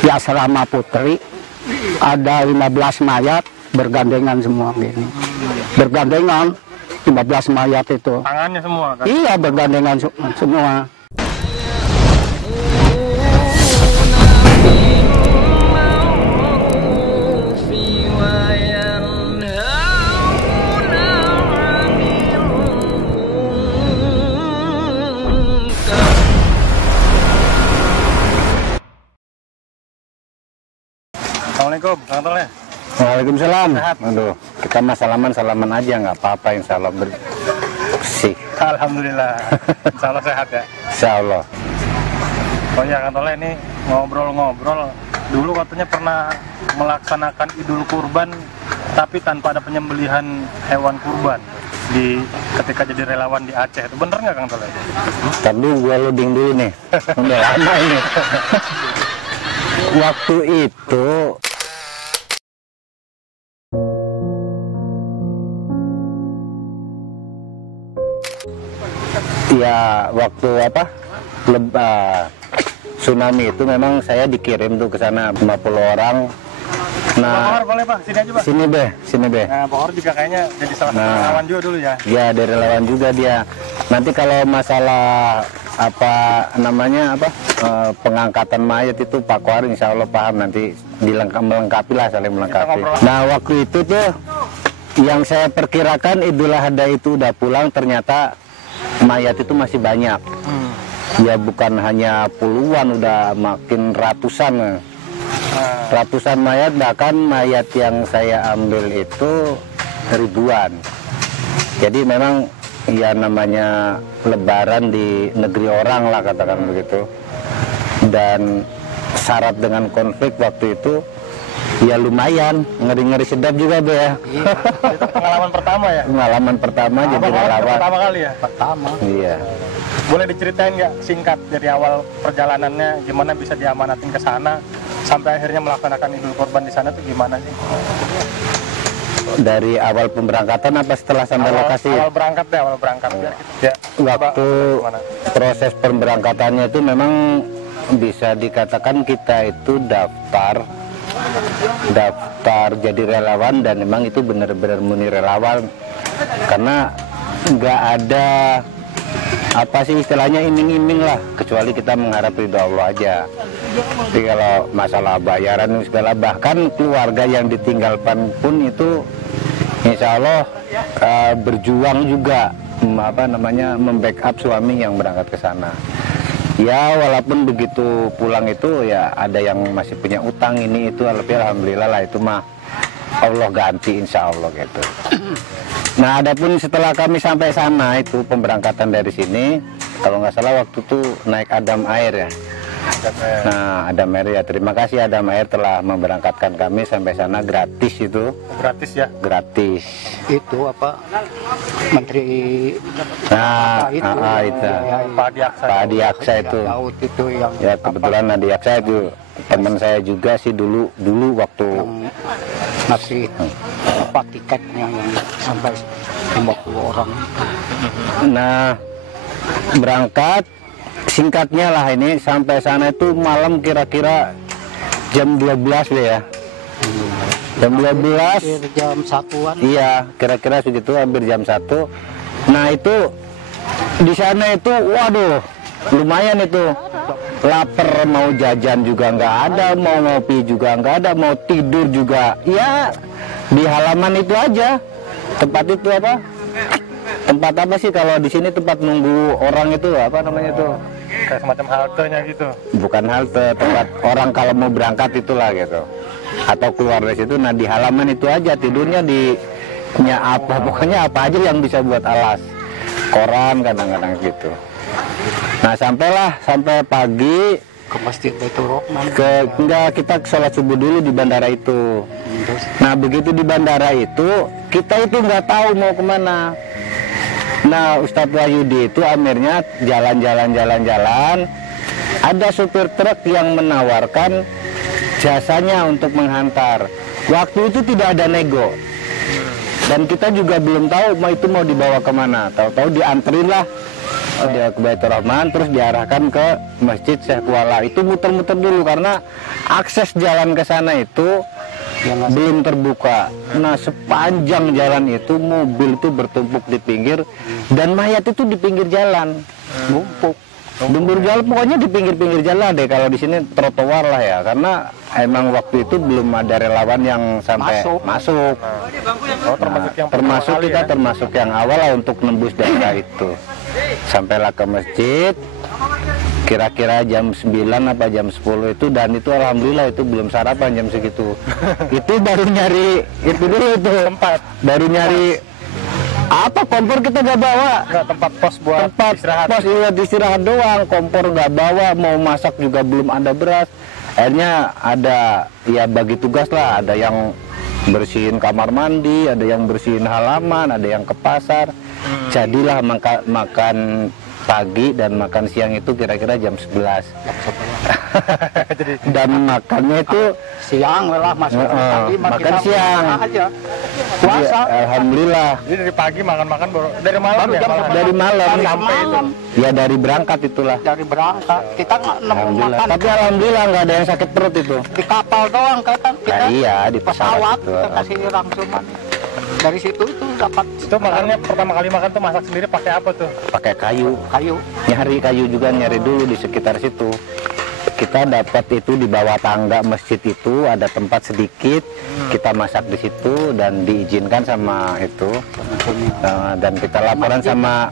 di asrama Putri ada 15 mayat bergandengan semua gini. Bergandengan 15 mayat itu. Tangannya semua kan? Iya, bergandengan semua. Assalamualaikum, Kang Tol ya? Waalaikumsalam. Sehat? Aduh, kita mah salaman aja, nggak apa-apa, insya Allah bersih. Alhamdulillah, insya Allah sehat ya? Insya Allah. Oh iya, Kang Tol ini ngobrol-ngobrol. Dulu katanya pernah melaksanakan Idul Kurban, tapi tanpa ada penyembelihan hewan kurban ketika jadi relawan di Aceh. Itu bener nggak, Kang Tol? Tadi gue loading dulu nih, udah lama ini. Waktu itu ya, waktu apa tsunami itu memang saya dikirim tuh ke sana 50 orang. Nah, Pak boleh Pak, sini aja Pak. Sini be. Nah, Pak Or juga kayaknya jadi salah satu relawan juga dulu ya. Ya, dari relawan juga dia. Nanti kalau masalah pengangkatan mayat itu Pak Kohar insya Allah paham, nanti melengkapi lah, saling melengkapi. Nah, waktu itu tuh yang saya perkirakan Idul Adha itu udah pulang, ternyata mayat itu masih banyak. Ya bukan hanya puluhan, udah makin ratusan. Ratusan mayat, bahkan mayat yang saya ambil itu ribuan. Jadi memang ya namanya lebaran di negeri orang lah, katakan begitu. Dan syarat dengan konflik waktu itu ya lumayan, ngeri-ngeri sedap juga Be ya. Iya, itu pengalaman pertama ya? Pengalaman pertama jadi relawan. Pertama kali ya? Pertama. Iya. Boleh diceritain nggak singkat dari awal perjalanannya, gimana bisa diamanatin ke sana sampai akhirnya melaksanakan Idul Kurban di sana tuh gimana sih? Dari awal pemberangkatan apa setelah sampai lokasi? Awal berangkat deh, awal berangkat. Ya, waktu proses pemberangkatannya itu memang bisa dikatakan kita itu daftar jadi relawan, dan memang itu benar-benar murni relawan, karena nggak ada apa sih istilahnya iming-iming lah, kecuali kita mengharap ridho Allah aja. Jadi kalau masalah bayaran segala, bahkan keluarga yang ditinggalkan pun itu insya Allah berjuang juga membackup suami yang berangkat ke sana. Ya walaupun begitu pulang itu ya ada yang masih punya utang ini itu, alhamdulillah lah, itu mah Allah ganti insya Allah gitu. Nah, adapun setelah kami sampai sana itu pemberangkatan dari sini, kalau nggak salah waktu itu naik Adam Air ya. Nah, Adam Air ya, terima kasih Adam Air telah memberangkatkan kami sampai sana gratis itu. Gratis ya? Gratis. Itu apa? Menteri. Nah, itu. Pak Adi Aksa itu. Itu yang ya kebetulan Adi Aksa itu teman saya juga sih dulu waktu masih apa tiketnya yang sampai 50 orang. Nah, berangkat singkatnya lah ini sampai sana itu malam kira-kira jam 12 ya. Jam 12. Jam 1-an. Iya, kira-kira segitu, hampir jam 1. Nah, itu di sana itu waduh, lumayan itu. Lapar, mau jajan juga nggak ada, mau ngopi juga nggak ada, mau tidur juga ya di halaman itu aja. Tempat itu apa? Tempat apa sih kalau di sini, tempat nunggu orang itu apa namanya itu? Kayak semacam haltenya gitu. Bukan halte, tempat orang kalau mau berangkat itulah gitu. Atau keluar dari situ. Nah, di halaman itu aja tidurnya, pokoknya apa aja yang bisa buat alas. Koran kadang-kadang gitu. Nah, sampai pagi Ke Masjid Baitur Rahman. Kita sholat subuh dulu di bandara itu. Nah, begitu di bandara itu kita itu nggak tahu mau kemana. Nah, Ustadz Wahyudi itu akhirnya jalan. Ada supir truk yang menawarkan jasanya untuk menghantar. Waktu itu tidak ada nego. Dan kita juga belum tahu mau dibawa kemana. Tahu-tahu dianterin lah dia ke Baitur Rahman, terus diarahkan ke Masjid Syekh Kuala. Itu muter-muter dulu karena akses jalan ke sana itu belum terbuka. Nah, sepanjang jalan itu mobil itu bertumpuk di pinggir dan mayat itu di pinggir jalan, numpuk. Pinggir jalan, pokoknya di pinggir-pinggir jalan deh. Kalau di sini trotoar lah ya, karena emang waktu itu belum ada relawan yang sampai masuk. Termasuk kita termasuk yang awal lah untuk nembus daerah itu. Sampailah ke masjid kira-kira jam 9 apa jam 10 itu, dan itu alhamdulillah itu belum sarapan jam segitu. Itu baru nyari itu dulu itu tempat, baru nyari apa, kompor kita nggak bawa, tempat pos buat istirahat. Pos buat istirahat doang, kompor nggak bawa, mau masak juga belum ada beras. Akhirnya ada ya bagi tugas lah, ada yang bersihin kamar mandi, ada yang bersihin halaman, ada yang ke pasar. Jadilah makan pagi dan makan siang itu kira-kira jam 11. Dan makannya itu siang lah, masuk makan siang aja. Puasa. Ya, alhamdulillah. Jadi dari pagi makan baru dari malam ya? Dari malam sampai itu. Ya dari berangkat itulah. Dari berangkat kita nggak makan. Tapi alhamdulillah nggak ada yang sakit perut itu. Di kapal doang kan kita. Nah, iya di pesawat itu. Kita kasih rangsuman. Dari situ itu dapat. Itu makannya pertama kali makan tuh masak sendiri pakai apa tuh? Pakai kayu. Nyari kayu juga, nyari dulu di sekitar situ. Kita dapat itu di bawah tangga masjid itu ada tempat sedikit, kita masak di situ dan diizinkan sama itu. Dan kita laporan sama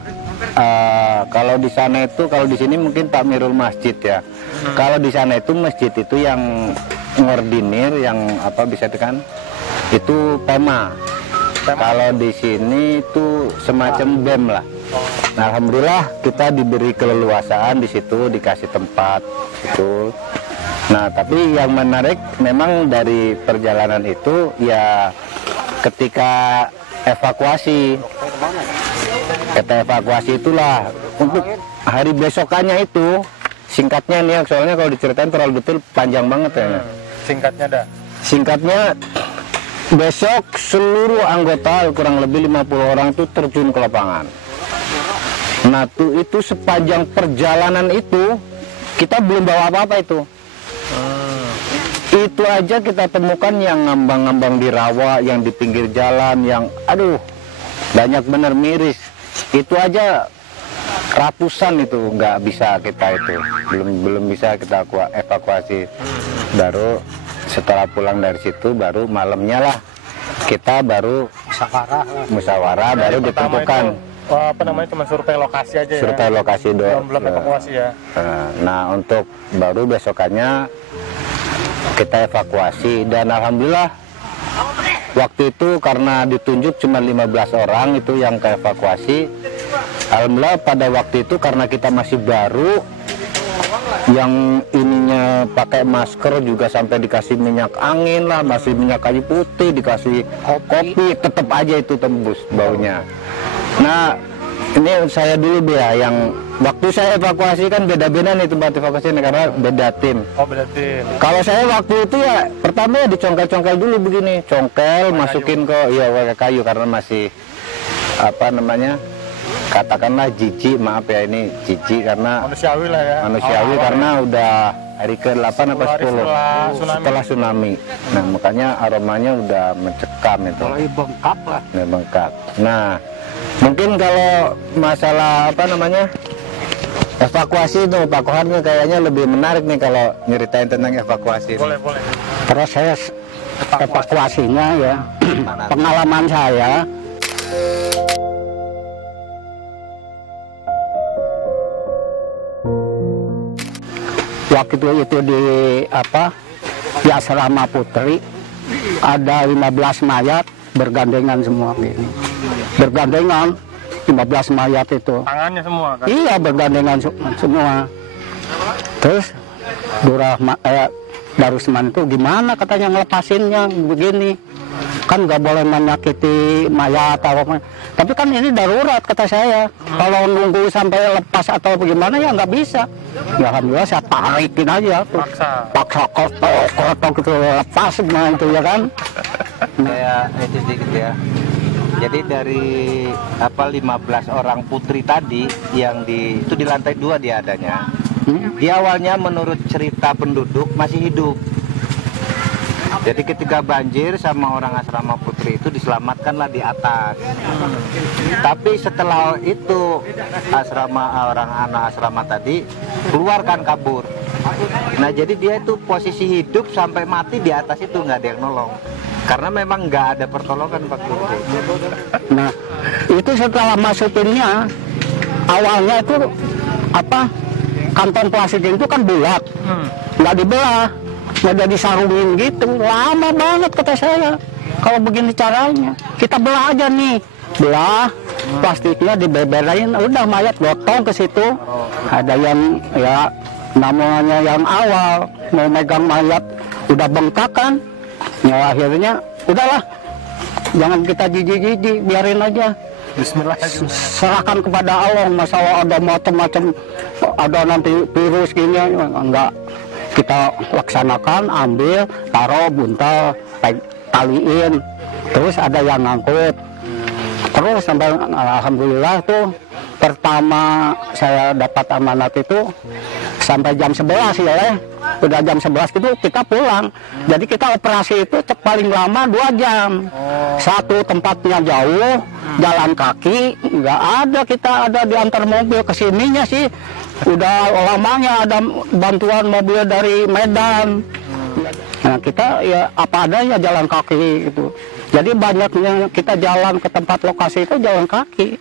kalau di sana itu, kalau di sini mungkin takmirul masjid ya. Kalau di sana itu masjid itu yang ngordinir, yang apa bisa tekan itu Pema. Kalau di sini itu semacam BEM lah. Nah, alhamdulillah kita diberi keleluasaan di situ, dikasih tempat itu. Nah, tapi yang menarik memang dari perjalanan itu ya ketika evakuasi. Kita evakuasi itulah untuk hari besokannya itu, singkatnya nih, soalnya kalau diceritain terlalu detail panjang banget ya. Singkatnya dah. Singkatnya, besok seluruh anggota kurang lebih 50 orang itu terjun ke lapangan. Nah itu sepanjang perjalanan itu kita belum bawa apa-apa itu. Itu aja kita temukan yang ngambang-ngambang di rawa, yang di pinggir jalan, yang aduh banyak bener miris. Itu aja ratusan itu nggak bisa kita itu, belum bisa kita evakuasi. Baru setelah pulang dari situ baru malamnya lah kita baru musyawarah baru ditentukan. Apa namanya, cuma survei lokasi aja ya? Survei lokasi doang. Belum evakuasi ya? Nah untuk baru besokannya kita evakuasi, dan alhamdulillah waktu itu karena ditunjuk cuma 15 orang itu yang ke evakuasi. Alhamdulillah pada waktu itu karena kita masih baru, yang ininya pakai masker juga sampai dikasih minyak angin lah, masih minyak kayu putih, dikasih kopi, tetap aja itu tembus baunya. Nah ini saya dulu ya, yang waktu saya evakuasi kan beda-beda nih tempat evakuasi karena beda tim. Oh beda tim. Kalau saya waktu itu ya pertama ya dicongkel-congkel dulu begini, congkel masukin ke pakai kayu karena masih apa namanya, katakanlah jijik, maaf ya ini jijik karena manusiawi lah ya. Manusiawi karena udah hari ke-8 apa 10 setelah tsunami. Nah makanya aromanya udah mencekam itu. Mulai bengkak lah. Bengkak. Nah mungkin kalau masalah apa namanya evakuasi itu Pak Koharnya kayaknya lebih menarik nih kalau nyeritain tentang evakuasi. Boleh. Proses evakuasinya ya, pengalaman saya. Waktu itu di di asrama Putri ada 15 mayat bergandengan semua gini. Bergandengan 15 mayat itu. Tangannya semua kan? Iya, bergandengan semua. Terus Darusman itu gimana katanya ngelepasinnya begini. Kan nggak boleh menyakiti mayat atau apa. Tapi kan ini darurat kata saya. Kalau nunggu sampai lepas atau bagaimana ya nggak bisa. Ya alhamdulillah saya tarikin aja tuh. Paksa kotok gitu lepas semua itu ya kan. Kayak itu sedikit ya. Jadi dari 15 orang putri tadi yang itu di lantai 2 dia adanya. Dia awalnya menurut cerita penduduk masih hidup. Jadi ketika banjir sama orang asrama putri itu diselamatkanlah di atas. Tapi setelah itu orang anak asrama tadi keluarkan kabur. Nah jadi dia itu posisi hidup sampai mati di atas itu, nggak ada yang nolong. Karena memang nggak ada pertolongan Pak Putri. Nah itu setelah masukinnya, awalnya itu kantong plastik itu kan bulat, nggak dibelah. Nggak disarungin gitu, lama banget kata saya. Kalau begini caranya, kita belah aja nih, belah plastiknya dibeberain, udah mayat gotong ke situ. Ada yang ya namanya yang awal mau megang mayat udah bengkak kan, ya akhirnya udahlah, jangan kita jijik-jijik, biarin aja. Bismillah. Serahkan kepada Allah. Masalah ada macam-macam, ada nanti virus gini, enggak. Kita laksanakan, ambil, taruh, buntal, taliin, terus ada yang ngangkut. Terus sampai alhamdulillah tuh pertama saya dapat amanat itu sampai jam 11 ya, udah jam 11 itu kita pulang. Jadi kita operasi itu paling lama 2 jam. Satu tempatnya jauh, jalan kaki, nggak ada, kita ada di antar mobil. Kesininya sih udah lamanya ada bantuan mobil dari Medan. Nah kita ya apa adanya jalan kaki gitu. Jadi banyaknya kita jalan ke tempat lokasi itu jalan kaki.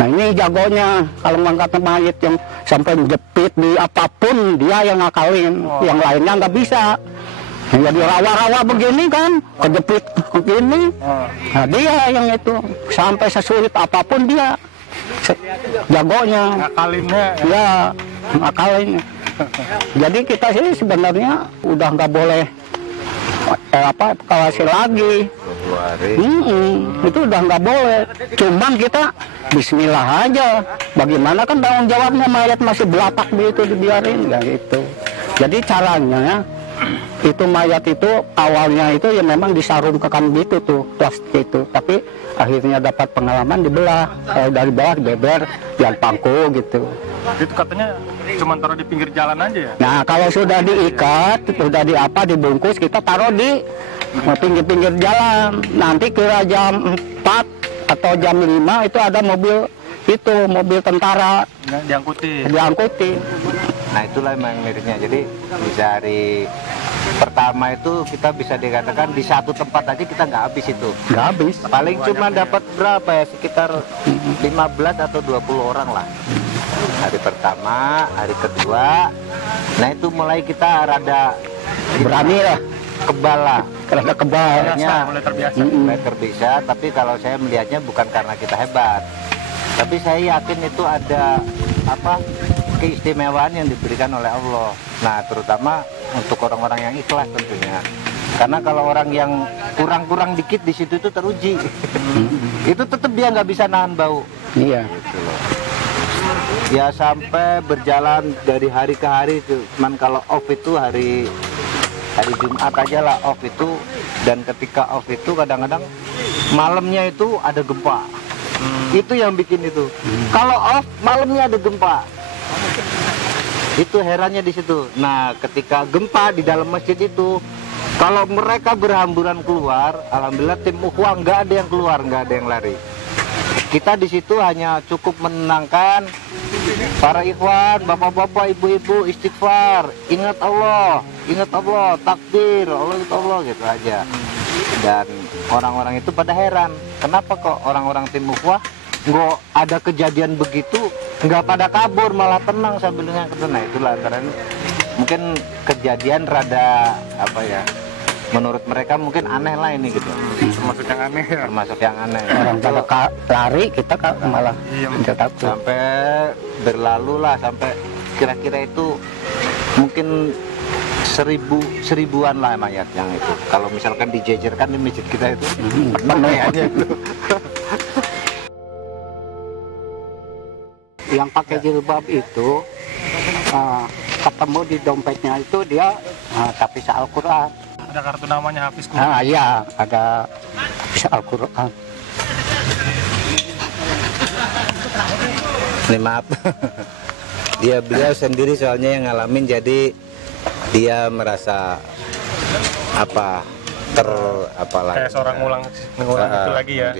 Nah ini jagonya, kalau ngangkat mayat yang sampai jepit di apapun dia yang ngakalin, yang lainnya nggak bisa. Jadi rawa-rawa begini kan, kejepit begini. Nah dia yang itu sampai sesulit apapun dia jagonya. Ngakalinnya. Ya, ngakalinnya. Jadi kita sih sebenarnya udah nggak boleh evakuasi lagi. Itu udah nggak boleh. Cuman kita Bismillah aja. Bagaimana kan tanggung jawabnya, mayat masih belatak begitu dibiarin, nggak gitu. Jadi caranya itu mayat itu awalnya itu ya memang disarungkan gitu tuh plastik itu, tapi akhirnya dapat pengalaman dibelah dari bawah beber yang pangku gitu. Itu katanya cuma taruh di pinggir jalan aja ya? Nah kalau sudah diikat, sudah dibungkus, kita taruh di pinggir-pinggir jalan. Nanti kira jam 4 atau jam 5 itu ada mobil tentara diangkutin. Nah itulah yang miripnya. Jadi dari pertama itu kita bisa dikatakan di satu tempat aja kita nggak habis itu. Nggak habis. Paling cuma dapat berapa ya, sekitar 15 atau 20 orang lah. Hari pertama, hari kedua, nah itu mulai kita rada berani lah, kebal lah. Karena kebal. Mulai terbiasa. Tapi kalau saya melihatnya bukan karena kita hebat, tapi saya yakin itu ada keistimewaan yang diberikan oleh Allah. Nah terutama untuk orang-orang yang ikhlas tentunya. Karena kalau orang yang kurang-kurang dikit di situ itu teruji, itu tetap dia nggak bisa nahan bau. Iya. Gitu loh. Ya sampai berjalan dari hari ke hari. Cuman kalau off itu hari Jumat aja lah off itu. Dan ketika off itu kadang-kadang malamnya itu ada gempa. Itu yang bikin itu. Kalau off malamnya ada gempa. Itu herannya di situ. Nah, ketika gempa di dalam masjid itu, kalau mereka berhamburan keluar, alhamdulillah tim ukhuwah nggak ada yang keluar, nggak ada yang lari. Kita di situ hanya cukup menenangkan para ikhwan, bapak-bapak, ibu-ibu, istighfar, ingat Allah, takbir, Allah gitu aja. Dan orang-orang itu pada heran, kenapa kok orang-orang tim ukhuwah nggak ada kejadian begitu, nggak pada kabur, malah tenang sambil dengan ketena. Itulah antara mungkin kejadian rada menurut mereka mungkin aneh lah ini gitu. Termasuk yang aneh ya? Termasuk yang aneh. Orang pada lari, kita malah takut. Sampai berlalu lah, sampai kira-kira itu mungkin seribuan lah mayat yang itu. Kalau misalkan dijejerkan di masjid kita itu mayatnya itu. Yang pakai jilbab itu ketemu di dompetnya itu dia tapi Al-Quran. Ada kartu namanya Hafiz Quran. Iya, ada Al-Quran. Ini maaf. Beliau sendiri soalnya yang ngalamin, jadi dia merasa kayak seorang ngulang itu lagi ya.